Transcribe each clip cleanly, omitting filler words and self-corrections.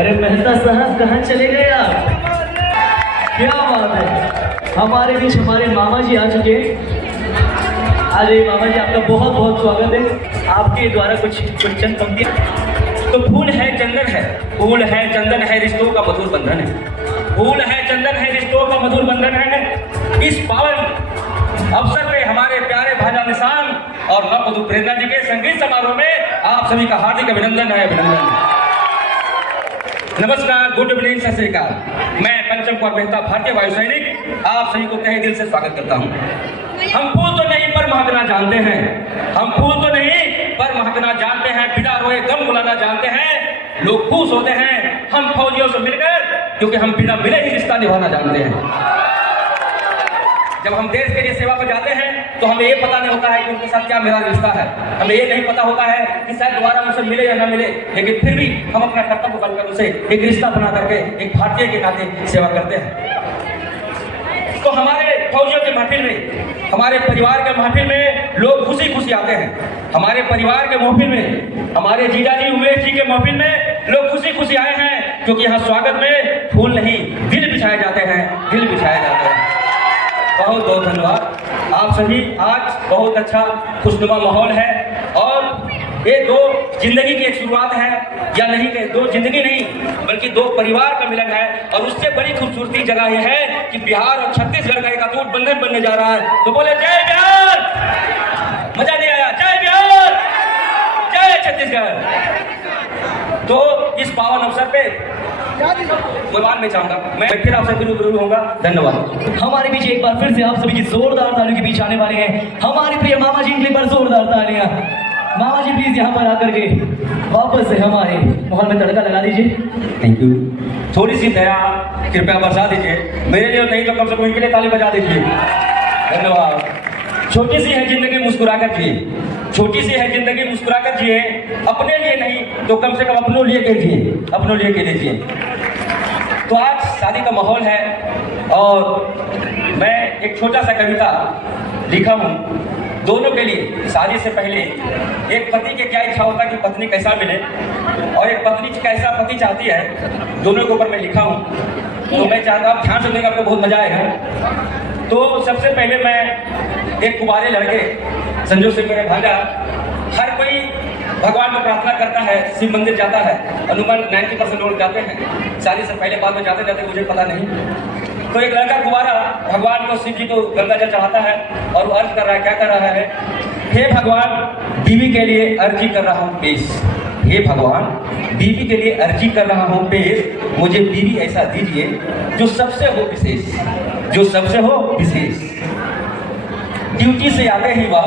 अरे मेहता साहब कहाँ चले गए आप? क्या बात है, हमारे बीच हमारे मामा जी आ चुके हैं। अरे मामा जी आपका बहुत बहुत स्वागत है। आपके द्वारा कुछ चंद पंक्तियाँ। तो फूल है चंदन है, फूल है चंदन है, रिश्तों का मधुर बंधन है। फूल है चंदन है, रिश्तों का मधुर बंधन है। इस पावन अवसर पे हमारे प्यारे भाजा निशान और नववधु प्रेरणा जी के संगीत समारोह में आप सभी का हार्दिक अभिनंदन है। अभिनंदन, नमस्कार, गुड इवनिंग, सत श्री अकाल। मैं पंचम कुमार मेहता, भारतीय वायु सैनिक, आप सभी को तहे दिल से स्वागत करता हूँ। हम फूल तो नहीं पर महकना जानते हैं, हम फूल तो नहीं पर महकना जानते हैं, बिना रोए गम बुलाना जानते हैं। लोग खुश होते हैं हम फौजियों से मिलकर, क्योंकि हम बिना मिले ही रिश्ता निभाना जानते हैं। जब हम देश के लिए सेवा पर जाते हैं तो हमें ये पता नहीं होता है कि उनके साथ क्या मेरा रिश्ता है। हमें ये नहीं पता होता है कि शायद दोबारा मुझसे मिले या ना मिले, लेकिन फिर भी हम अपना कर्तव्य बनकर उसे एक रिश्ता बना करके एक भारतीय के नाते सेवा करते हैं। तो हमारे फौजियों के महफिल में, हमारे परिवार के महफिल में लोग खुशी खुशी आते हैं। हमारे परिवार के महफिल में, हमारे जीजा जी उमेश जी के महफिल में लोग खुशी खुशी आए हैं, क्योंकि यहाँ स्वागत में फूल नहीं दिल बिछाए जाते हैं, दिल बिछाए जाते हैं। बहुत बहुत धन्यवाद आप सभी। आज बहुत अच्छा खुशनुमा माहौल है और ये दो जिंदगी की एक शुरुआत है, या नहीं कि दो जिंदगी नहीं बल्कि दो परिवार का मिलन है। और उससे बड़ी खूबसूरती जगह यह है कि बिहार और छत्तीसगढ़ का एक अटूट बंधन बनने जा रहा है। तो बोले जय बिहार, मजा नहीं आया? जय बिहार, जय छत्तीसगढ़। तो इस पावन अवसर पे में चाहूंगा मैं फिर आपसे रूबरू होऊंगा। धन्यवाद। हमारे बीच एक बार फिर से आप सभी की जोरदार तालियों के बीच आने वाले हैं हमारे प्रिय मामा जी। इनके पर जोरदार तालियां। मामा जी प्लीज यहाँ पर आकर के वापस से हमारे माहौल में तड़का लगा दीजिए। Thank you. थोड़ी सी दया कृपया बरसा दीजिए, मेरे लिए नहीं तो कम से कम इनके लिए ताली बजा दीजिए। धन्यवाद। छोटी सी है जिंदगी, मुस्कुरा कर जिए। छोटी सी है जिंदगी, मुस्कुरा कर जिए। अपने लिए नहीं तो कम से कम अपनों लिए कह जिए, अपनों लिए कह लीजिए। तो आज शादी का माहौल है और मैं एक छोटा सा कविता लिखा हूँ दोनों के लिए। शादी से पहले एक पति की क्या इच्छा होता है कि पत्नी कैसा मिले, और एक पत्नी कैसा पति चाहती है, दोनों के ऊपर मैं लिखा हूँ। तो मैं चाहता हूँ ध्यान सुनने का, आपको बहुत मजा आएगा। तो सबसे पहले मैं एक कुंवारे लड़के संजोग से मेरे भाजा, हर कोई भगवान को प्रार्थना करता है, शिव मंदिर जाता है, अनुमान 90% लोग जाते हैं शादी से पहले, बाद में जाते जाते मुझे पता नहीं। तो एक लड़का कुंवारा भगवान को, शिव जी को गंगा जल चढ़ाता है और वो अर्ज कर रहा है। क्या कर रहा है? हे भगवान, बीवी के लिए अर्जी कर रहा हूँ पेश। हे भगवान, बीवी के लिए अर्जी कर रहा हूँ पेश। मुझे बीवी ऐसा दीजिए जो सबसे हो विशेष, जो सबसे हो विशेष। ड्यूटी से आते ही वह,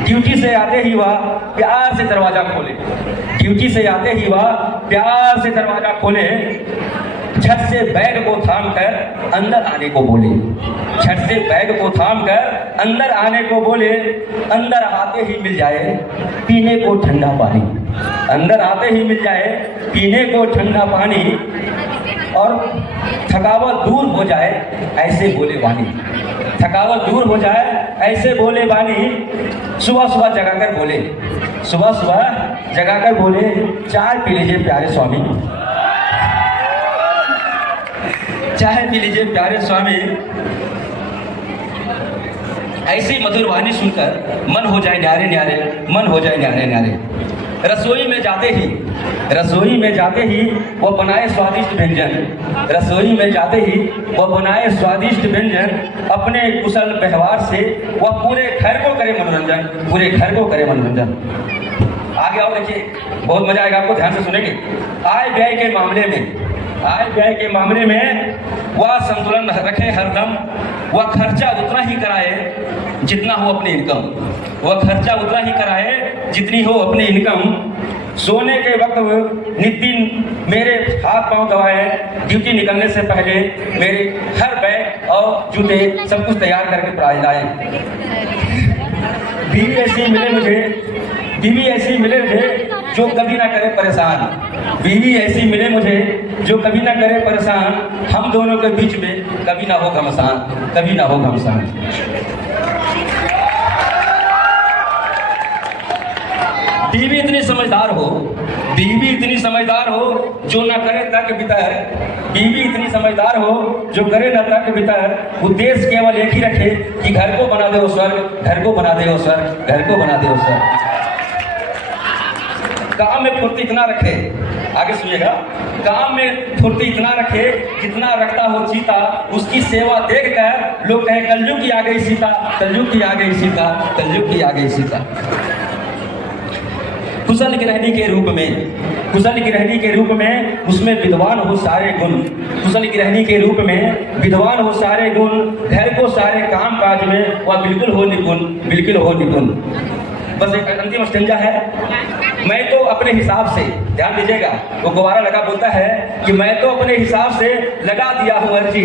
ड्यूटी से आते ही वह प्यार से दरवाजा खोले। ड्यूटी से आते ही वह प्यार से दरवाजा खोले। झट से बैग को थाम कर अंदर आने को बोले। झट से बैग को थाम कर अंदर आने को बोले। अंदर आते ही मिल जाए पीने को ठंडा पानी। अंदर आते ही मिल जाए पीने को ठंडा पानी। और थकावट दूर हो जाए ऐसे बोले वाणी। थकावट दूर हो जाए ऐसे बोले वाणी। सुबह सुबह जगाकर बोले, सुबह सुबह जगाकर बोले, चाय पी लीजिए प्यारे स्वामी, चाय पी लीजिए प्यारे स्वामी। ऐसी मधुर वाणी सुनकर मन हो जाए न्यारे न्यारे, मन हो जाए न्यारे न्यारे। रसोई में जाते ही, रसोई में जाते ही वो बनाए स्वादिष्ट व्यंजन। रसोई में जाते ही वो बनाए स्वादिष्ट व्यंजन। अपने कुशल व्यवहार से वह पूरे घर को करे मनोरंजन, पूरे घर को करे मनोरंजन। आगे आओ, देखिए बहुत मजा आएगा आपको, ध्यान से सुनेंगे। आय व्यय के मामले में, आय व्यय के मामले में वह संतुलन रखे हरदम। वह खर्चा उतना ही कराए जितना हो अपनी इनकम। वह खर्चा उतना ही कराए जितनी हो अपनी इनकम। सोने के वक्त नितिन मेरे हाथ पांव दबाए। ड्यूटी निकलने से पहले मेरे हर बैग और जूते सब कुछ तैयार करके प्राइज लाए। बीवी ऐसी मिले मुझे, बीवी ऐसी मिले मुझे जो कभी ना करे परेशान। बीवी ऐसी मिले मुझे जो कभी ना करे परेशान। हम दोनों के बीच में कभी ना हो घमसान, कभी ना हो घमसान। बीवी इतनी समझदार हो, बीवी इतनी समझदार हो जो न करे तक भीतर, बीवी इतनी समझदार हो जो करे न तक भीतर, उद्देश्य केवल एक ही रखे कि घर को बना दे वो स्वर्ग, घर को बना दे वो स्वर्ग, घर को बना दे वो स्वर्ग। काम में फुर्ती इतना रखे, आगे सुनिएगा, काम में फुर्ती इतना रखे जितना रखता हो चीता, उसकी सेवा देखकर लोग कहें कलयुग की आ गई सीता, कलयुग की आ गई सीता, कलयुग की आ गई सीता। कुशल गृहिणी के रूप में, कुशल गृहिणी के रूप में उसमें विद्वान हो सारे गुण, कुशल गृहिणी के रूप में विद्वान हो सारे गुण, घर को सारे काम काज में वह बिल्कुल हो निपुण, बिल्कुल हो निपुण। बस एक अंतिम स्टेंजा है, मैं तो अपने हिसाब से, ध्यान दीजिएगा, वो गुब्बारा लगा बोलता है कि मैं तो अपने हिसाब से लगा दिया हूँ अर्जी,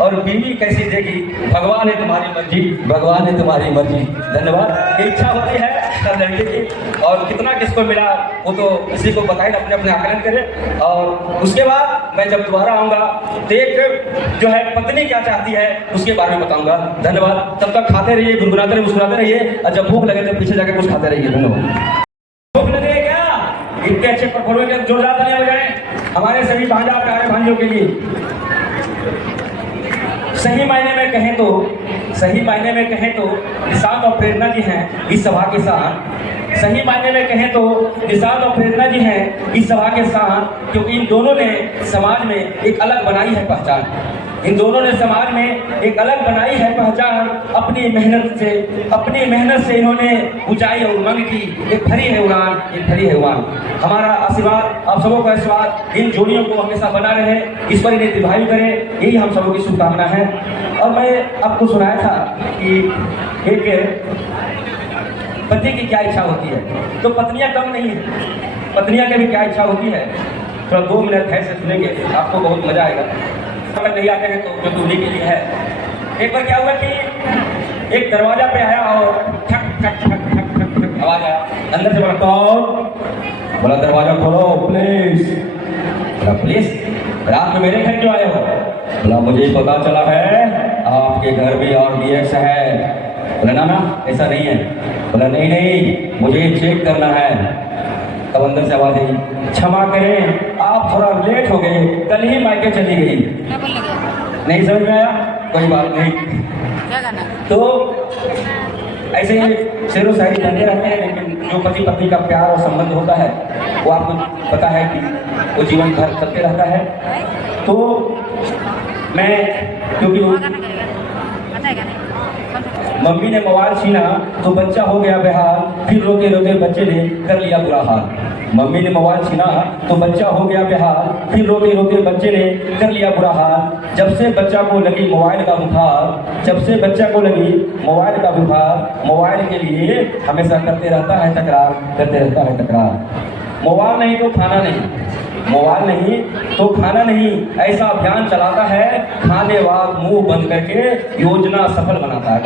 और बीवी कैसी देगी भगवान है तुम्हारी मर्जी, भगवान है तुम्हारी मर्जी। धन्यवाद। इच्छा होती है सब लड़के की, और कितना किसको मिला वो तो किसी को बताए, अपने अपने आकलन करें। और उसके बाद मैं जब दोबारा आऊँगा तो एक जो है पत्नी क्या चाहती है उसके बारे में बताऊँगा। धन्यवाद। तब तक खाते रहिए, गुनगुनाते रहिए, मुस्कुराते रहिए, और जब भूख लगे तो पीछे जाके कुछ खाते रहिए। धन्यवाद। भूख लगे क्या? इतने अच्छे परफॉर्मेंस के जोरदार तालियां बजाएं हमारे सभी भांजा प्यारे भांजों के लिए। सही मायने में कहें तो, सही मायने में कहें तो निशांत और प्रेरणा जी हैं इस सभा के साथ। सही मायने में कहें तो निशांत और प्रेरणा जी हैं इस सभा के साथ, क्योंकि इन दोनों ने समाज में एक अलग बनाई है पहचान, इन दोनों ने समाज में एक अलग बनाई है पहचान। अपनी मेहनत से इन्होंने ऊंचाई और उमंग की एक भरी है उड़ान, एक भरी है उड़ान। हमारा आशीर्वाद, आप सबों का आशीर्वाद इन जोड़ियों को हमेशा बना रहे, इस पर इन्हें दीर्घायु करें, यही हम सबों की शुभकामना है। और मैं आपको सुनाया था कि एक पति की क्या इच्छा होती है, तो पत्नियां कम नहीं है, पत्नियां की भी क्या इच्छा होती है, थोड़ा 2 मिनट है से सुनेंगे, आपको बहुत मजा आएगा। अगर नहीं आते हैं तो जो उन्हीं के लिए है। एक बार क्या हुआ कि एक दरवाजा पे आया और ठक ठक ठक ठक ठक ठक आवाज आया, अंदर से बोला कौन? बोला दरवाजा खोलो प्लीज। बोला पुलिस? रात में मेरे घर क्यों आए हो? बोला मुझे पता चला है आपके घर भी RDX है। बोला ना ना ऐसा नहीं है। बोला नहीं नहीं मुझे चेक करना है। तब अंदर से आवाज आई, क्षमा करें आप थोड़ा लेट हो गए, कल ही मायके चली गई। नहीं समझ में आया? कोई बात नहीं। तो ऐसे ही शेरो शायरी बनते रहते हैं, लेकिन जो पति पत्नी का प्यार और संबंध होता है वो आपको पता है कि वो जीवन भर चलते रहता है। तो मैं क्योंकि मम्मी ने मोबाइल छीना तो बच्चा हो गया बेहाल, फिर रोते रोते बच्चे ने कर लिया बुरा हाल। मम्मी ने मोबाइल छीना तो बच्चा हो गया बेहाल, फिर रोते रोते बच्चे ने कर लिया बुरा हाल। जब से बच्चा को लगी मोबाइल का बुखार, जब से बच्चा को लगी मोबाइल का बुखार, मोबाइल के लिए हमेशा करते रहता है तकरार, करते रहता है तकरार। मोबाइल नहीं तो खाना नहीं, मोबाइल नहीं तो खाना नहीं, ऐसा अभियान चलाता है खाने वाद मुंह बंद करके योजना सफल बनाता है।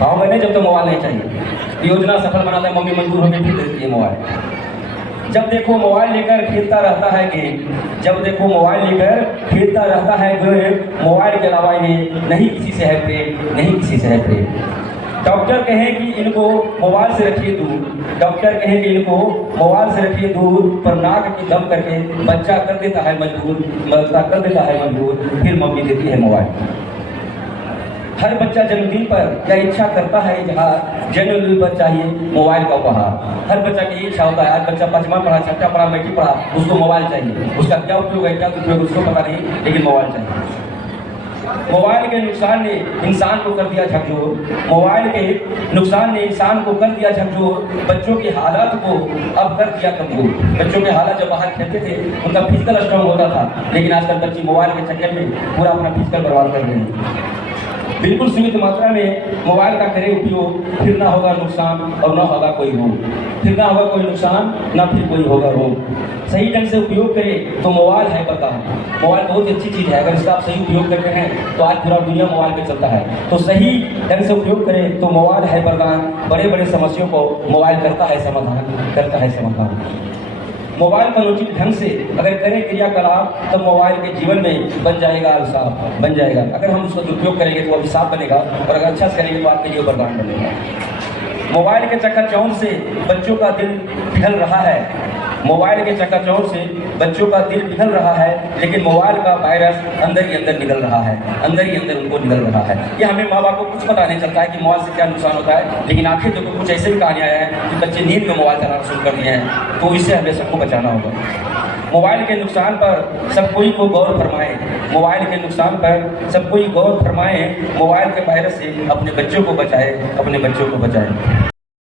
गाँव में नहीं, जब तो मोबाइल नहीं चाहिए, योजना सफल बनाता है। मम्मी मजबूर होकर फिर देती है मोबाइल। जब देखो मोबाइल लेकर खेलता रहता है गेम, जब देखो मोबाइल लेकर खेलता रहता है गेम, मोबाइल के अलावा इन्हें नहीं किसी से है प्रेम, नहीं किसी से है प्रेम। डॉक्टर कहें कि इनको मोबाइल से रखिए दूर, डॉक्टर कहें कि इनको मोबाइल से रखिए दूर, पर नाक की दम करके बच्चा कर देता है मजबूर, बच्चा कर देता है मजबूर, फिर मम्मी देती है मोबाइल। हर बच्चा जन्मदिन पर क्या इच्छा करता है इजहार, जन्मदिन पर चाहिए मोबाइल का उपहार। हर बच्चा की इच्छा होता है, आज बच्चा 5वां पढ़ा, 6वां पढ़ा, मैट्रिक पढ़ा, उसको मोबाइल चाहिए। उसका क्या उपयोग है, क्या उपयोग उसको पता नहीं, लेकिन मोबाइल चाहिए। मोबाइल के नुकसान ने इंसान को कर दिया झकझोर, मोबाइल के नुकसान ने इंसान को कर दिया झकझोर, बच्चों की हालत को अब कर दिया कमजोर। बच्चों के हालत जब बाहर खेलते थे उनका फिजिकल स्ट्रॉन्ग होता था, लेकिन आजकल बच्चे मोबाइल के चक्कर में पूरा अपना फिजिकल बर्बाद कर रहे हैं। बिल्कुल सीमित मात्रा में मोबाइल का करें उपयोग, फिर ना होगा नुकसान और ना होगा कोई रोग, फिर ना होगा कोई नुकसान ना फिर कोई होगा रोग। सही ढंग से उपयोग करें तो मोबाइल है पता, मोबाइल बहुत ही अच्छी चीज़ है। अगर इसका आप सही उपयोग करते हैं तो आज पूरा दुनिया मोबाइल पे चलता है। तो सही ढंग से उपयोग करें तो मोबाइल है वरदान, बड़े बड़े समस्याओं को मोबाइल करता है समाधान, करता है समाधान। मोबाइल का उचित ढंग से अगर करें क्रियाकलाप तो मोबाइल के जीवन में बन जाएगा अभिशाप, बन जाएगा। अगर हम उसका दुरुपयोग करेंगे तो अभिशाप बनेगा, और अगर अच्छा से करेंगे तो आपके लिए वरदान बनेगा। मोबाइल के चक्कर से बच्चों का दिल पिघल रहा है। मोबाइल के चक्कर से बच्चों का दिल पिघल रहा है, लेकिन मोबाइल का वायरस अंदर ही अंदर निकल रहा है, अंदर ही अंदर उनको निकल रहा है। ये हमें माँ बाप को कुछ पता नहीं चलता है कि मोबाइल से क्या नुकसान होता है, लेकिन आखिर तो कुछ ऐसे भी कहानियाँ हैं कि बच्चे नींद में मोबाइल चलाना शुरू कर दिए हैं। तो इससे हमें सबको बचाना होगा। मोबाइल के नुकसान पर सब कोई को गौर फरमाए, मोबाइल के नुकसान पर सब कोई गौर फरमाए, मोबाइल के वायरस से अपने बच्चों को बचाए, अपने बच्चों को बचाए।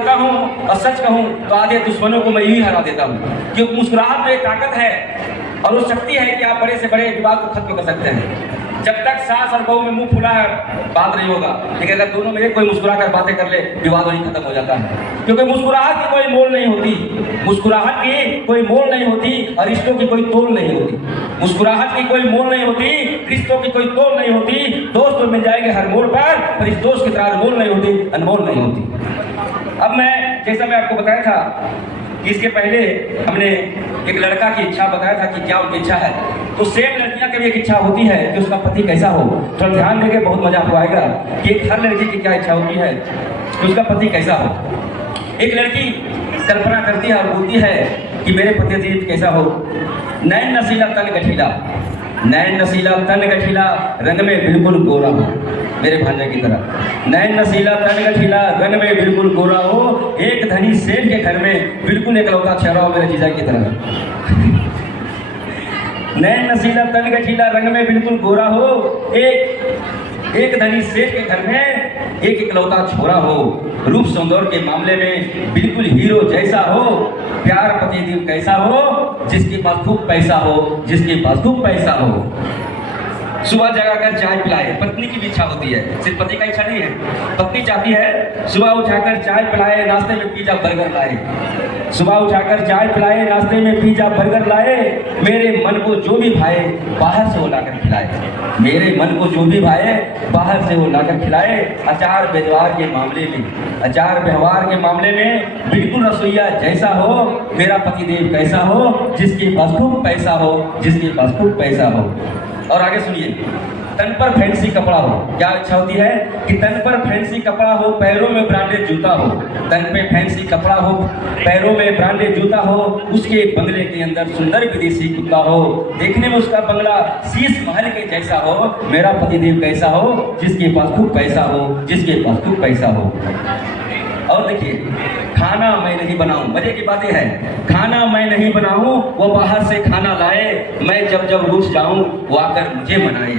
कहूँ और सच कहूँ तो आधे दुश्मनों को मैं यूँ ही हरा देता हूँ, क्योंकि मुस्कुराहट में एक ताकत है और वो शक्ति है कि आप बड़े से बड़े विवाद को खत्म कर सकते हैं। जब तक सास और बहू में मुंह फुला है बात नहीं होगा, लेकिन अगर दोनों में कोई मुस्कुरा कर बातें कर ले विवाद वहीं खत्म हो जाता है। क्योंकि मुस्कुराहट की कोई मोल नहीं होती, मुस्कुराहट की कोई मोल नहीं होती और रिश्तों की कोई तोल नहीं होती। मुस्कुराहट की कोई मोल नहीं होती, रिश्तों की कोई तोल नहीं होती। दोस्त तो मिल जाएंगे हर मोड़ पर इस दोस्त की तरह मोल नहीं होती, अनमोल नहीं होती। अब मैं जैसा मैं आपको बताया था कि इसके पहले हमने एक लड़का की इच्छा बताया था कि क्या उनकी इच्छा है, तो सेम लड़कियां की भी एक इच्छा होती है कि उसका पति कैसा हो। थोड़ा ध्यान देके बहुत मजा आपको आएगा कि हर लड़की की क्या इच्छा होती है कि उसका पति कैसा हो। एक लड़की कल्पना करती है और बोलती है कि मेरे पति कैसा हो। नैन नसीला तन गठीला, नैन नसीला तन गठीला, रंग में बिल्कुल गोरा हो मेरे भांजे की तरह। नैन नसीला तन गठीला, रंग में बिल्कुल गोरा हो, एक धनी सेठ के घर में बिल्कुल एकलौता चेहरा हो मेरे जीजा की तरह। नैन नसीला तन गठीला, रंग में बिल्कुल गोरा हो, एक धनी सेठ के घर में एक इकलौता छोरा हो, रूप सौंदर्य के मामले में बिल्कुल हीरो जैसा हो, प्यार पति दिल कैसा हो, जिसके पास खूब पैसा हो, जिसके पास खूब पैसा हो। सुबह जगाकर चाय पिलाए, पत्नी की भी इच्छा होती है, सिर्फ पति का इच्छा नहीं है। पत्नी चाहती है सुबह उठाकर चाय पिलाए, नाश्ते में पिज्जा बर्गर लाए। सुबह उठाकर चाय पिलाए, नाश्ते में पिज्जा बर्गर लाए, मेरे मन को जो भी भाए बाहर से वो लाकर खिलाए। मेरे मन को जो भी भाए बाहर से वो लाकर खिलाए। अचार व्यवहार के मामले में, अचार व्यवहार के मामले में बिल्कुल रसोईया जैसा हो, मेरा पतिदेव कैसा हो, जिसके पास खूब पैसा हो, जिसके पास खूब पैसा हो। और आगे सुनिए, तन पर फैंसी कपड़ा हो। क्या इच्छा होती है कि तन पर फैंसी कपड़ा हो, पैरों में ब्रांडेड जूता हो। तन पे फैंसी कपड़ा हो, पैरों में ब्रांडेड जूता हो, उसके बंगले के अंदर सुंदर विदेशी कुत्ता हो, देखने में उसका बंगला शीश महल के जैसा हो, मेरा पतिदेव कैसा हो, जिसके पास खूब पैसा हो, जिसके पास खूब पैसा हो। और देखिए, खाना मैं नहीं बनाऊं, मजे की बातें हैं। खाना मैं नहीं बनाऊं, वो बाहर से खाना लाए, मैं जब जब रूठ जाऊं वो आकर मुझे मनाए।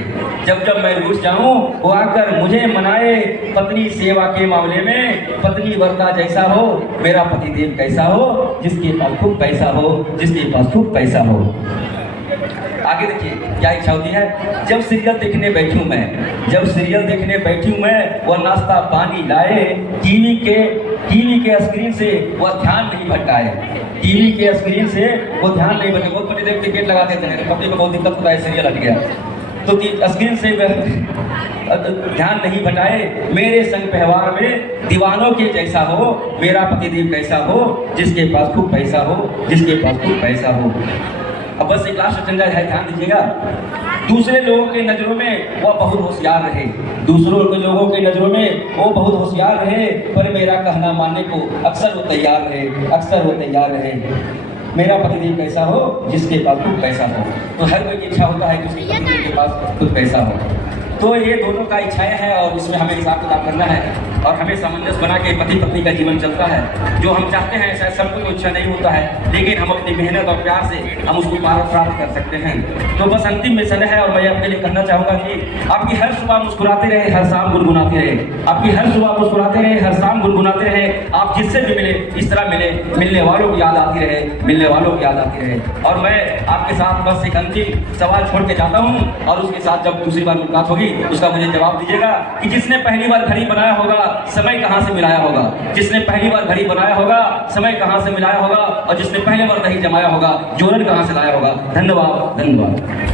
जब जब मैं रूठ जाऊं वो आकर मुझे मनाए। पत्नी सेवा के मामले में पत्नी वर्ता जैसा हो, मेरा पतिदेव कैसा हो, जिसके पास खूब पैसा हो, जिसके पास खूब पैसा हो। आगे देखिए क्या इच्छा होती है, जब सीरियल देखने बैठी हूँ मैं, जब सीरियल देखने बैठी हूँ मैं, वो नाश्ता पानी लाए, टीवी के स्क्रीन से वो ध्यान नहीं भटकाए। टीवी के स्क्रीन से वो ध्यान नहीं भटकाए। बहुत बड़ी देर टिकट लगा देते हैं, पब्लिक को बहुत दिक्कत होता है, सीरियल हट गया तो स्क्रीन से ध्यान नहीं भटाए। मेरे संग व्यवहार में दीवानों के जैसा हो, मेरा पतिदेव कैसा हो, जिसके पास खूब पैसा हो, जिसके पास खूब पैसा हो। अब बस एक लास्ट चंगा है, ध्यान दीजिएगा। दूसरे लोगों के नजरों में वो बहुत होशियार रहे, दूसरों के लोगों के नजरों में वो बहुत होशियार रहे, पर मेरा कहना मानने को अक्सर वो तैयार रहे, अक्सर वो तैयार रहे। मेरा पतिदेव कैसा हो, जिसके पास खूब पैसा हो। तो हर कोई की इच्छा होता है कि उसके पतिदेव के पास खूब पैसा हो। तो ये दोनों का इच्छाएं हैं और इसमें हमें हिसाब किताब करना है और हमें सामंजस्य बना के पति पत्नी का जीवन चलता है। जो हम चाहते हैं शायद सबको तो इच्छा नहीं होता है, लेकिन हम अपनी मेहनत और प्यार से हम उसको प्राप्त कर सकते हैं। तो बस अंतिम मिशन है और मैं आपके लिए कहना चाहूँगा कि आपकी हर सुबह मुस्कुराते रहे, हर शाम गुनगुनाते रहे। आपकी हर सुबह मुस्कुराते रहे, हर शाम गुनगुनाते रहे। आप जिससे भी मिले इस तरह मिले, मिलने वालों की याद आती रहे, मिलने वालों की याद आती रहे। और मैं आपके साथ बस एक अंतिम सवाल छोड़ के जाता हूँ और उसके साथ जब दूसरी बार मुलाकात होगी उसका मुझे जवाब दीजिएगा कि जिसने पहली बार घड़ी बनाया होगा समय कहाँ से मिलाया होगा। जिसने पहली बार घड़ी बनाया होगा समय कहाँ से मिलाया होगा, और जिसने पहली बार दही जमाया होगा जोरन कहाँ से लाया होगा। धन्यवाद, धन्यवाद।